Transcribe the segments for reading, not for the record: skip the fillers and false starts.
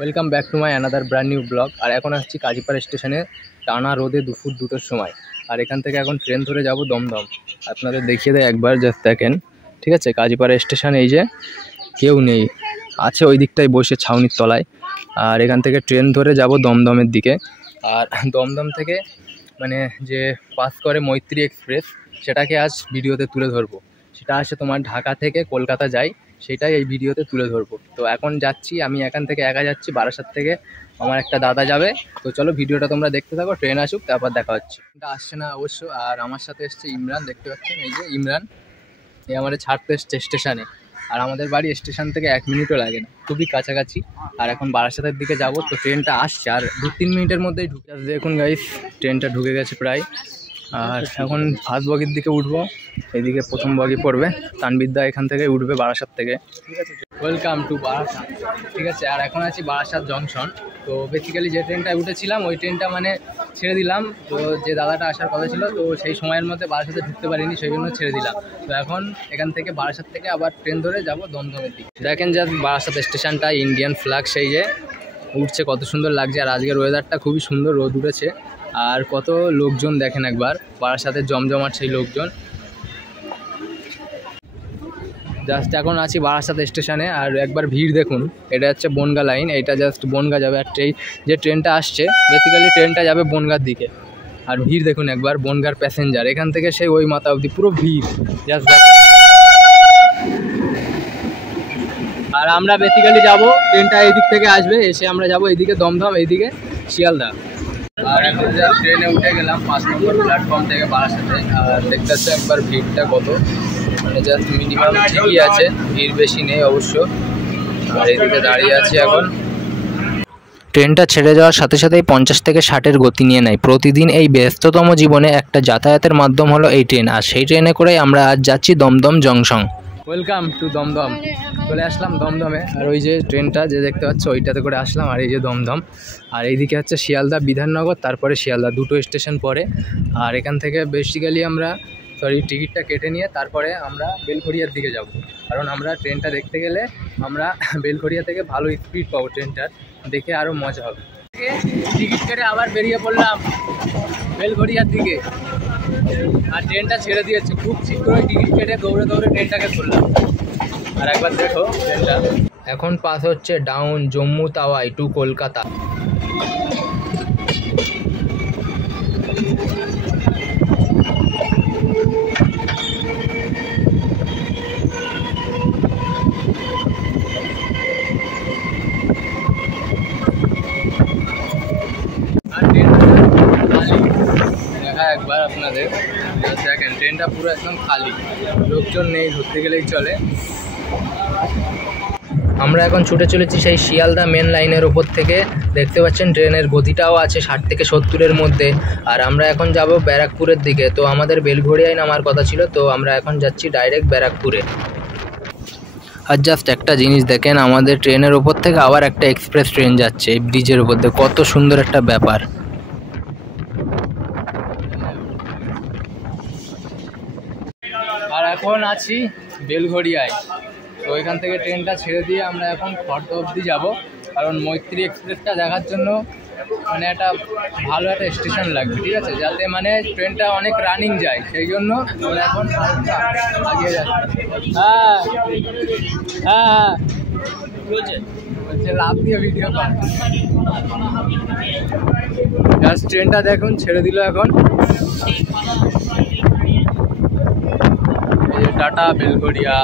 Welcome back to my another brand new blog. আর এখন আসছি কাজীপাড়া স্টেশনে টানা রোদে দুপুর 2টোর সময়। আর এখান থেকে এখন ট্রেন ধরে যাব দমদম। আপনাদের দেখিয়ে দেয় একবার, জাস্ট দেখেন। ঠিক আছে, কাজীপাড়া স্টেশন এই যে কেউ নেই, আছে ওই দিকটায় বসে ছাউনির তলায়। আর এখান থেকে ট্রেন ধরে যাব দমদমের দিকে। আর দমদম থেকে মানে যে পাস করে মৈত্রী এক্সপ্রেস, সেটাকে আজ ভিডিওতে তুলে ধরবো। সেটা আসে তোমার ঢাকা থেকে কলকাতা যায়, সেটাই এই ভিডিওতে তুলে ধরবো। তো এখন যাচ্ছি, আমি এখান থেকে একা যাচ্ছি, বারাসাত থেকে আমার একটা দাদা যাবে। তো চলো ভিডিওটা তোমরা দেখতে থাকো, ট্রেন আসুক তারপর দেখা হচ্ছে। এটা আসছে না অবশ্য। আর আমার সাথে এসছে ইমরান, দেখতে পাচ্ছেন এই যে ইমরান, এই আমাদের ছাড়তে এসছে স্টেশনে। আর আমাদের বাড়ি স্টেশন থেকে 1 মিনিটও লাগে না, খুবই কাছাকাছি। আর এখন বারাসাতের দিকে যাব, তো ট্রেনটা আসছে আর 2-3 মিনিটের মধ্যেই ঢুকে। দেখুন গাইস, ট্রেনটা ঢুকে গেছে প্রায়। আর এখন ফার্স্ট বগির দিকে উঠবো, এদিকে প্রথম বগি পড়বে। তানবিদ্যা এখান থেকে উঠবে বারাসাত থেকে। ঠিক আছে, ওয়েলকাম টু বারাসাত। ঠিক আছে, আর এখন আছি বারাসাত জংশন। তো বেসিক্যালি যে ট্রেনটায় উঠেছিলাম ওই ট্রেনটা মানে ছেড়ে দিলাম। তো যে দাদাটা আসার কথা ছিল, তো সেই সময়ের মধ্যে বারাসাতে ঢুকতে পারিনি, সেই জন্য ছেড়ে দিলাম। তো এখন এখান থেকে বারাসাত থেকে আবার ট্রেন ধরে যাব দমদমের দিকে। দেখেন যে বারাসাত স্টেশনটা ইন্ডিয়ান ফ্ল্যাগ সেই যে উঠছে, কত সুন্দর লাগছে। আর আজকের ওয়েদারটা খুবই সুন্দর, রোদ উঠেছে। আর কত লোকজন দেখেন একবার, বারাসাতের জমজমাট সেই লোকজন। জাস্ট এখন আছি বারাসাত স্টেশনে, আর একবার ভিড় দেখুন। এটা হচ্ছে বনগা লাইন, এটা জাস্ট বনগা যাবে। আর যে ট্রেনটা আসছে বেসিক্যালি ট্রেনটা যাবে বনগার দিকে। আর ভিড় দেখুন একবার, বনগার প্যাসেঞ্জার এখান থেকে সেই ওই মাথা অবধি পুরো ভিড় জাস্ট। আর আমরা বেসিক্যালি যাব, ট্রেনটা এই দিক থেকে আসবে, এসে আমরা যাব এইদিকে দমদম, এইদিকে শিয়ালদা। আর এখন যা ট্রেনে উঠে গেলাম 5 নম্বর প্ল্যাটফর্ম থেকে বারাসাতে। আর দেখতে পাচ্ছি একবার ভিড়টা কত, মানে জাস্ট মিনিমাম ঠিকই আছে, ভিড় বেশি নেই অবশ্য। আর এইদিকে দাঁড়িয়ে আছি এখন। ট্রেনটা ছেড়ে যাওয়ার সাথে সাথেই 50 থেকে 60-এর গতি নিয়ে নেয়। প্রতিদিন এই ব্যস্ততম জীবনে একটা যাতায়াতের মাধ্যম হলো এই ট্রেন। আর সেই ট্রেনে করেই আমরা আজ যাচ্ছি Dumdum junction. Welcome to Dumdum. চলে আসলাম দমদমে। আর ওই যে ট্রেনটা যে দেখতে পাচ্ছ ওইটাতে করে আসলাম। আর এই যে দমদম, আর এইদিকে হচ্ছে শিয়ালদা বিধাননগর, তারপরে শিয়ালদা, 2টো স্টেশন পরে। আর এখান থেকে বেসিক্যালি আমরা টিকিটটা কেটে নিয়ে তারপরে আমরা বেলঘরিয়ার দিকে যাব। কারণ আমরা ট্রেনটা দেখতে গেলে আমরা বেলঘরিয়া থেকে ভালো স্পিড পাবো, ট্রেনটার দেখে আরও মজা হবে। টিকিট কেটে আবার বেরিয়ে পড়লাম বেলঘরিয়ার দিকে। আর ট্রেনটা ছেড়ে দিয়েছে, খুব শীঘ্রই টিকিট কেটে দৌড়ে দৌড়ে ট্রেনটাকে ধরলাম। আর একবার দেখো ট্রেনটা এখন পাস হচ্ছে ডাউন জম্মু তাওয়াই টু কলকাতা। একবার আপনাদের দেখেন, ট্রেনটা পুরো একদম খালি, লোকজন নেই, ধরতে গেলেই চলে। আমরা এখন ছুটে চলেছি সেই শিয়ালদা মেন লাইনের ওপর থেকে। দেখতে পাচ্ছেন ট্রেনের গতিটাও আছে 60 থেকে 70-এর মধ্যে। আর আমরা এখন যাব ব্যারাকপুরের দিকে। তো আমাদের বেলঘরিয়ায় নামার কথা ছিল, তো আমরা এখন যাচ্ছি ডাইরেক্ট ব্যারাকপুরে। আর জাস্ট একটা জিনিস দেখেন, আমাদের ট্রেনের ওপর থেকে আবার একটা এক্সপ্রেস ট্রেন যাচ্ছে এই ব্রিজের উপর দিয়ে, কত সুন্দর একটা ব্যাপার। আর এখন আছি বেলঘরিয়ায়। তো এখান থেকে ট্রেনটা ছেড়ে দিয়ে আমরা এখন খড়দা অবধি যাব। কারণ মৈত্রী এক্সপ্রেসটা দেখার জন্য মানে একটা ভালো একটা স্টেশন লাগবে, ঠিক আছে, যাতে মানে ট্রেনটা অনেক রানিং যায়, সেই জন্য আমরা এখন আগিয়ে যাচ্ছি। হ্যাঁ হ্যাঁ বলছে লাভ দিয়ে ভিডিও কর। জাস্ট ট্রেনটা দেখুন ছেড়ে দিল এখন। টাটা বেলঘরিয়া।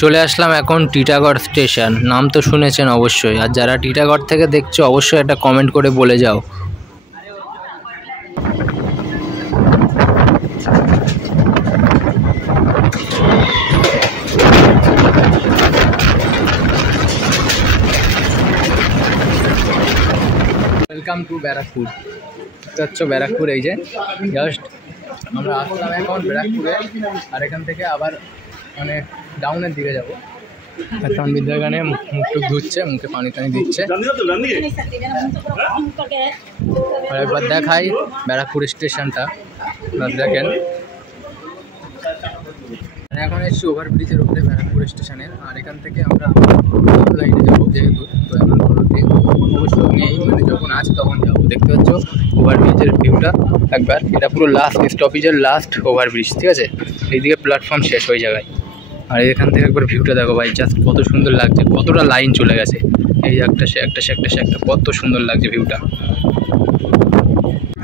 চলে আসলাম এখন টিটাগড় স্টেশন। নাম তো শুনেছেন অবশ্যই, আর যারা টিটাগড় থেকে দেখছো অবশ্যই একটা কমেন্ট করে বলে যাও। Welcome to Barrackpore. এটা হচ্ছে ব্যারাকপুর, এই যে জাস্ট আমরা আসলাম এখন ব্যারাকপুরে। আর এখান থেকে আবার মানে ডাউনের দিকে যাব। তানবিদ্যা এখানে মুখ ধুচ্ছে, মুখে পানি টানি দিচ্ছে। আর একবার দেখাই ব্যারাকপুর স্টেশনটা। দেখেন এখন এসছি ওভারব্রিজের উপরে ব্যারাকপুর স্টেশনের। আর এখান থেকে আমরা লাইনে যাবো, যেহেতু তো এখন কোনো ট্রেন অবশ্য নেই, মানে যখন আছে তখন যাবো। দেখতে পাচ্ছ ওভারব্রিজের ভিউটা একবার, এটা পুরো লাস্ট স্টপেজের লাস্ট ওভারব্রিজ, ঠিক আছে। এইদিকে প্ল্যাটফর্ম শেষ ওই জায়গায়। আর এখান থেকে একবার ভিউটা দেখো ভাই, জাস্ট কত সুন্দর লাগছে, কতটা লাইন চলে গেছে, এই একটা সে একটা সে একটা সে একটা, কত সুন্দর লাগছে ভিউটা।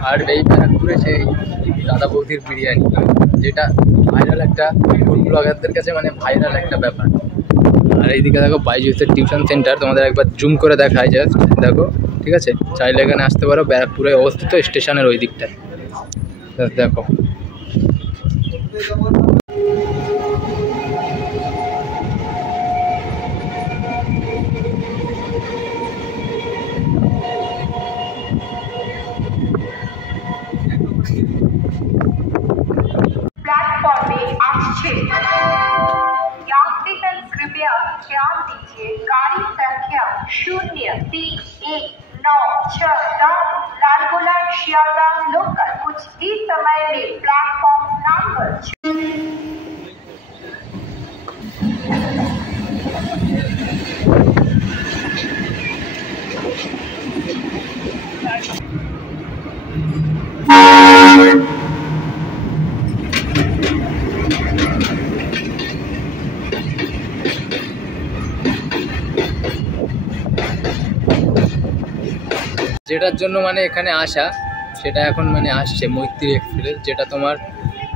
আর এই ব্যারাকপুরে সেই দাদা বৌদির বিরিয়ানি, যেটা ভাইরাল একটা ফুড ব্লগারদের কাছে, মানে ভাইরাল একটা ব্যাপার। আর এইদিকে দেখো বাইজুসের টিউশন সেন্টার, তোমাদের একবার জুম করে দেখায়, জাস্ট দেখো, ঠিক আছে। চাইলে এখানে আসতে পারো, ব্যারাকপুরে অবস্থিত স্টেশনের ওই দিকটায়, দেখো। प्लेटफॉर्म में आछे यात्रीगण कृपया ध्यान दीजिए, गाड़ी संख्या 031967 लालगोला शियालदह लोकल कुछ ही समय में प्लेटफॉर्म नंबर যেটার জন্য মানে এখানে আসা, সেটা এখন মানে আসছে মৈত্রী এক্সপ্রেস, যেটা তোমার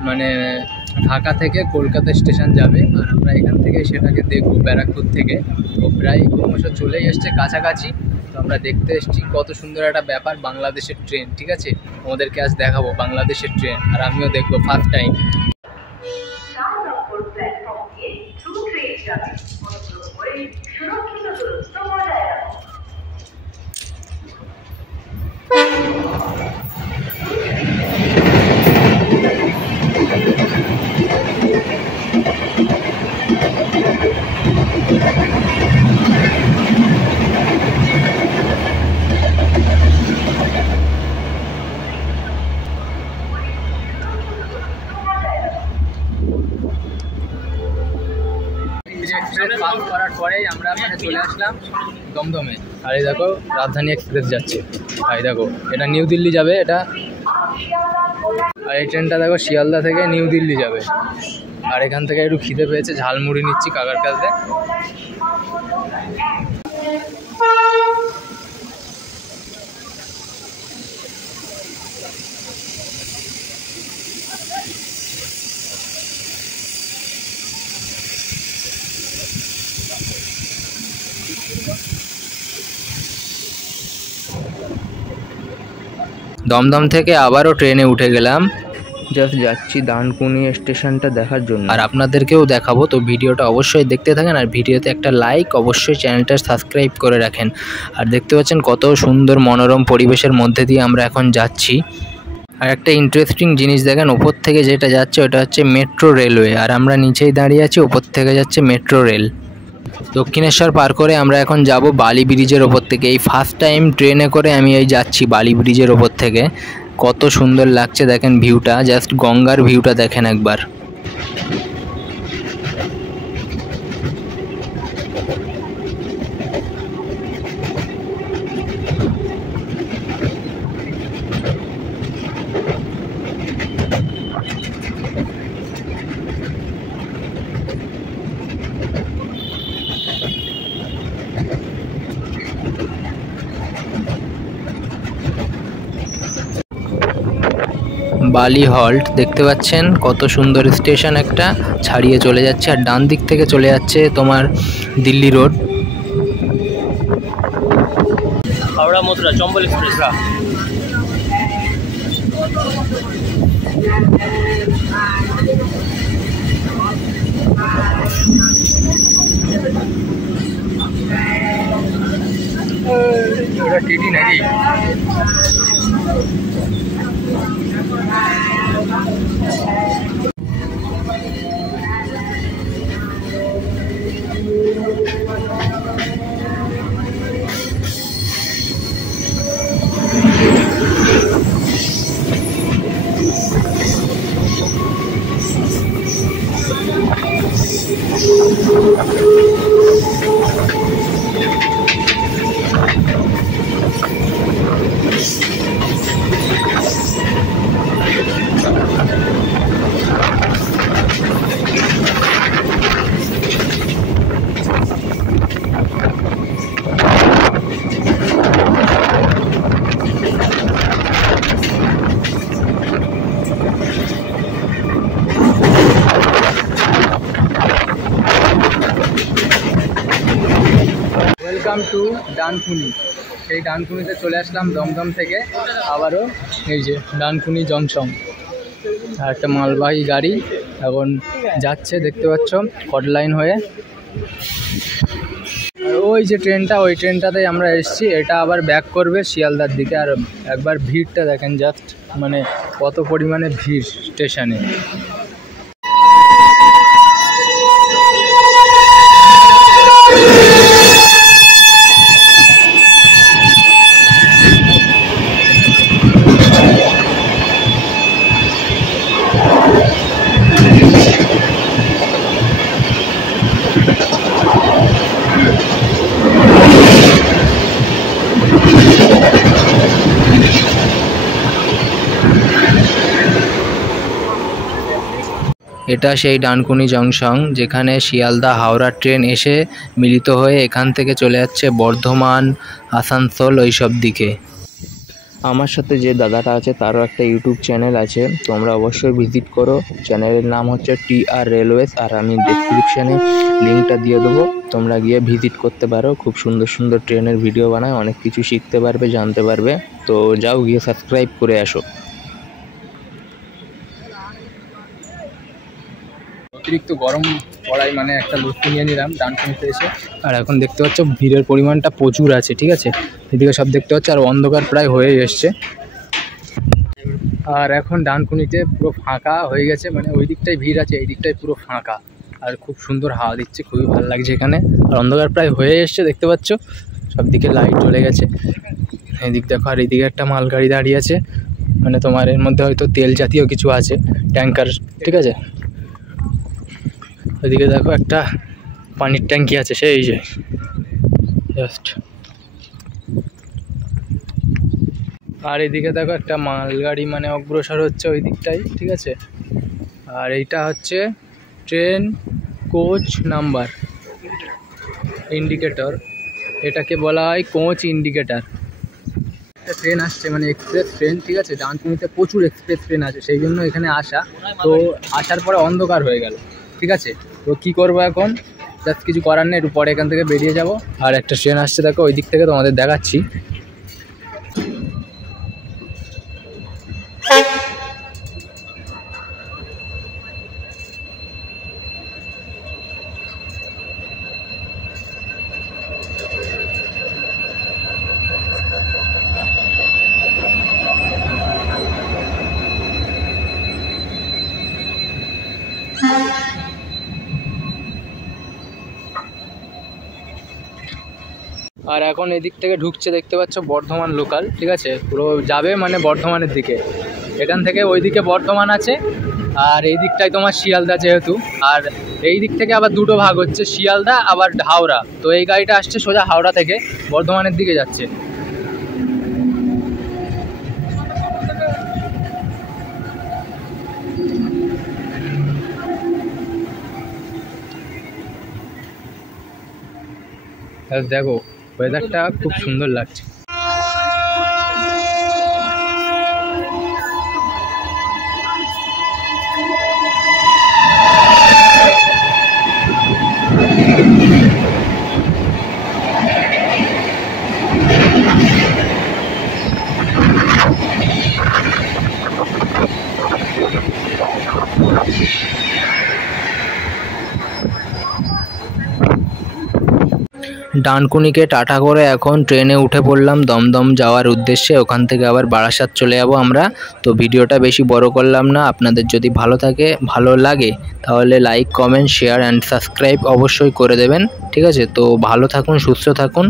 মানে ঢাকা থেকে কলকাতা স্টেশন যাবে। আর আমরা এখান থেকে সেটাকে দেখবো ব্যারাকপুর থেকে। তো প্রায় ক্রমশ চলেই এসছে কাছাকাছি। তো আমরা দেখতে এসেছি কত সুন্দর একটা ব্যাপার, বাংলাদেশের ট্রেন, ঠিক আছে। আমাদেরকে আজ দেখাবো বাংলাদেশের ট্রেন, আর আমিও দেখবো ফার্স্ট টাইম। পাস করার পরেই আমরা মানে চলে আসলাম দমদমে। আর এই দেখো রাজধানী এক্সপ্রেস যাচ্ছে, এই দেখো এটা নিউ দিল্লি যাবে এটা। আর এই ট্রেনটা দেখো শিয়ালদা থেকে নিউ দিল্লি যাবে। আর এখান থেকে একটু খিদে পেয়েছে, ঝালমুড়ি নিচ্ছি কাকার কাছে। দমদম থেকে আবারও ট্রেনে উঠে গেলাম, জাস্ট যাচ্ছি দানকুনি স্টেশনটা দেখার জন্য। আর আপনাদেরকেও দেখাবো, তো ভিডিওটা অবশ্যই দেখতে থাকেন। আর ভিডিওতে একটা লাইক, অবশ্যই চ্যানেলটা সাবস্ক্রাইব করে রাখেন। আর দেখতে পাচ্ছেন কত সুন্দর মনোরম পরিবেশের মধ্যে দিয়ে আমরা এখন যাচ্ছি। আর একটা ইন্টারেস্টিং জিনিস দেখেন, ওপর থেকে যেটা যাচ্ছে ওটা হচ্ছে মেট্রো রেলওয়ে, আর আমরা নিচেই দাঁড়িয়ে আছি, ওপর থেকে যাচ্ছে মেট্রো রেল। দক্ষিণেশ্বর পার করে আমরা এখন যাব বালি ব্রিজের ওপর থেকে। এই ফার্স্ট টাইম ট্রেনে করে আমি এই যাচ্ছি বালি ব্রিজের ওপর থেকে। কত সুন্দর লাগছে দেখেন ভিউটা, জাস্ট গঙ্গার ভিউটা দেখেন একবার। বালি হল্ট দেখতে পাচ্ছেন, কত সুন্দর স্টেশন একটা ছাড়িয়ে চলে যাচ্ছে। আর ডান দিক থেকে চলে যাচ্ছে তোমার দিল্লি রোড। হাওড়া মথুরা চম্বল এক্সপ্রেস। ওটা টিটি নাকি? টু ডানকুনি। সেই ডানকুনিতে চলে আসলাম দমদম থেকে, আবারও এই যে ডানকুনি জংশন। আর একটা মালবাহী গাড়ি এখন যাচ্ছে, দেখতে পাচ্ছ কট লাইন হয়ে। আর ওই যে ট্রেনটা, ওই ট্রেনটাতেই আমরা এসেছি। এটা আবার ব্যাক করবে শিয়ালদার দিকে। আর একবার ভিড়টা দেখেন জাস্ট, মানে কত পরিমাণে ভিড় স্টেশনে। এটা সেই ডানকুনি জংশন, যেখানে শিয়ালদা হাওড়া ট্রেন এসে মিলিত হয়ে এখান থেকে চলে যাচ্ছে বর্ধমান, আসানসোল ওইসব দিকে। আমার সাথে যে দাদাটা আছে তারও একটা ইউটিউব চ্যানেল আছে, তোমরা অবশ্যই ভিজিট করো। চ্যানেলের নাম হচ্ছে TR রেলওয়েজ, আর আমি ডেসক্রিপশানে লিঙ্কটা দিয়ে দেবো, তোমরা গিয়ে ভিজিট করতে পারো। খুব সুন্দর সুন্দর ট্রেনের ভিডিও বানায়, অনেক কিছু শিখতে পারবে, জানতে পারবে। তো যাও গিয়ে সাবস্ক্রাইব করে আসো। অতিরিক্ত গরম পড়ায় মানে একটা লস্যি নিয়ে নিলাম ডানকুনিতে এসে। আর এখন দেখতে পাচ্ছ ভিড়ের পরিমাণটা প্রচুর আছে, ঠিক আছে, এদিকে সব দেখতে পাচ্ছ। আর অন্ধকার প্রায় হয়ে এসছে। আর এখন ডানকুনিতে পুরো ফাঁকা হয়ে গেছে, মানে ওই দিকটায় ভিড় আছে, এই দিকটায় পুরো ফাঁকা। আর খুব সুন্দর হাওয়া দিচ্ছে, খুবই ভালো লাগছে এখানে। আর অন্ধকার প্রায় হয়ে এসছে, দেখতে পাচ্ছ সব দিকে লাইট জ্বলে গেছে। এদিক দেখো, আর এইদিকে একটা মালগাড়ি দাঁড়িয়ে আছে, মানে তোমার এর মধ্যে হয়তো তেল জাতীয় কিছু আছে, ট্যাঙ্কার, ঠিক আছে। ওইদিকে দেখো একটা পানির ট্যাঙ্কি আছে, সেই যে জাস্ট। আর এইদিকে দেখো একটা মালগাড়ি মানে অগ্রসর হচ্ছে ওই দিকটাই, ঠিক আছে। আর এইটা হচ্ছে ট্রেন কোচ নাম্বার ইন্ডিকেটর, এটাকে বলা হয় কোচ ইন্ডিকেটর। একটা ট্রেন আসছে, মানে এক্সপ্রেস ট্রেন, ঠিক আছে। ডানকুনিতে প্রচুর এক্সপ্রেস ট্রেন আছে, সেই জন্য এখানে আসা। তো আসার পরে অন্ধকার হয়ে গেল, ঠিক আছে। তো কী করবো এখন, জাস্ট কিছু করার নেই, একটু পরে এখান থেকে বেরিয়ে যাব। আর একটা ট্রেন আসছে দেখো, ওই দিক থেকে তোমাদের দেখাচ্ছি। আর এখন এদিক থেকে ঢুকছে, দেখতে পাচ্ছ বর্ধমান লোকাল, ঠিক আছে। পুরো যাবে মানে বর্ধমানের দিকে। এখান থেকে ওই দিকে বর্ধমান আছে, আর এই দিকটায় তোমার শিয়ালদা যেহেতু। আর এই দিক থেকে আবার দুটো ভাগ হচ্ছে, শিয়ালদা আবার হাওড়া। তো এই গাড়িটা আসছে সোজা হাওড়া থেকে বর্ধমানের দিকে যাচ্ছে। দেখো ওয়েদারটা খুব সুন্দর লাগছে। ডানকুনিকে টাটা করে এখন ট্রেনে উঠে পড়লাম দমদম যাওয়ার উদ্দেশ্যে। ওখান থেকে আবার বারাসাত চলে যাব আমরা। তো ভিডিওটা বেশি বড় করলাম না, আপনাদের যদি ভালো লাগে তাহলে like, comment, share and subscribe অবশ্যই করে দেবেন, ঠিক আছে। তো ভালো থাকুন, সুস্থ থাকুন।